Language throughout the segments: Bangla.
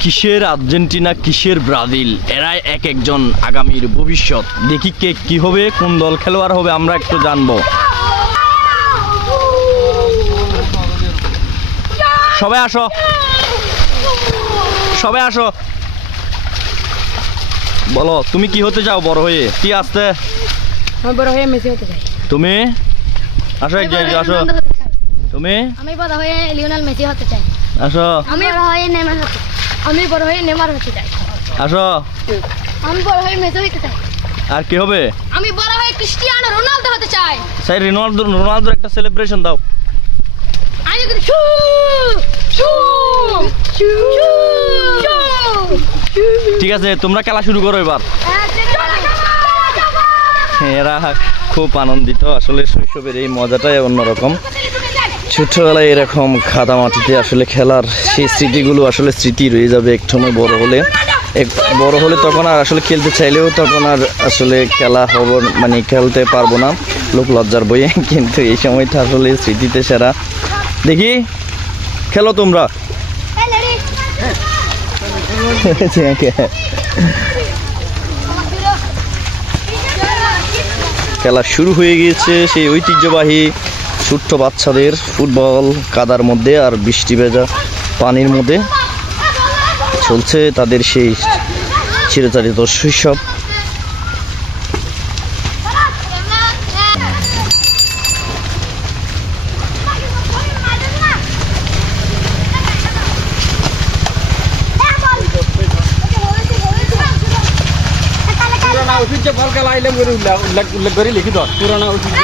কিসের আর্জেন্টিনা, কিসের ব্রাজিল, এরাই এক একজন আগামীর ভবিষ্যৎ। দেখি কে কি হবে, কোন দল খেলোয়াড় হবে, আমরা একটু জানবো। সবাই আসো, সবাই আসো। বলো তুমি কি হতে চাও বড় হয়ে? কি আসতে? আমি বড় হয়ে মেসি হতে চাই। তুমি আসো, এক জায়গায় আসো। তুমি? আমি বড় হয়ে লিওনেল মেসি হতে চাই। আসো। আমি বড় হয়ে নেইমার হতে চাই। আমি বড় হয়ে নেইমার হতে চাই। আসো। আমি বড় হয়ে মেসি হতে চাই। আর কি হবে? আমি বড় হয়ে ক্রিস্টিয়ানো রোনালদো হতে চাই। স্যার রোনালদোর একটা সেলিব্রেশন দাও। আমি শু শু শু শু। ঠিক আছে, তোমরা খেলা শুরু করো এবার। এরা খুব আনন্দিত, আসলে শৈশবের এই মজাটাই অন্যরকম। ছোটবেলায় এরকম কাদা মাটিতে আসলে খেলার সেই স্মৃতিগুলো আসলে স্মৃতি রয়ে যাবে এক সময় বড় হলে তখন আর আসলে খেলতে চাইলেও তখন আর আসলে খেলা হব মানে খেলতে পারবো না লোক লজ্জার বইয়ে, কিন্তু এই সময়টা আসলে স্মৃতিতে সেরা। দেখি খেলো তোমরা। খেলা শুরু হয়ে গিয়েছে, সেই ঐতিহ্যবাহী ছোট্ট বাচ্চাদের ফুটবল কাদার মধ্যে আর বৃষ্টি ভেজা পানির মধ্যে চলছে তাদের সেই চিরচারিত শৈশব। ঐতিহ্য বল খেলা আইলে উল্লেখ করে লিখি দাও পুরানা ঐতিহ্য।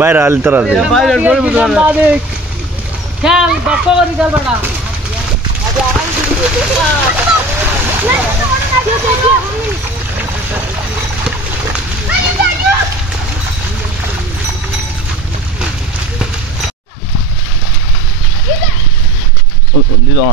বাইরে আলতার খেল বাপ্পা করে খেল বেটা। দিদা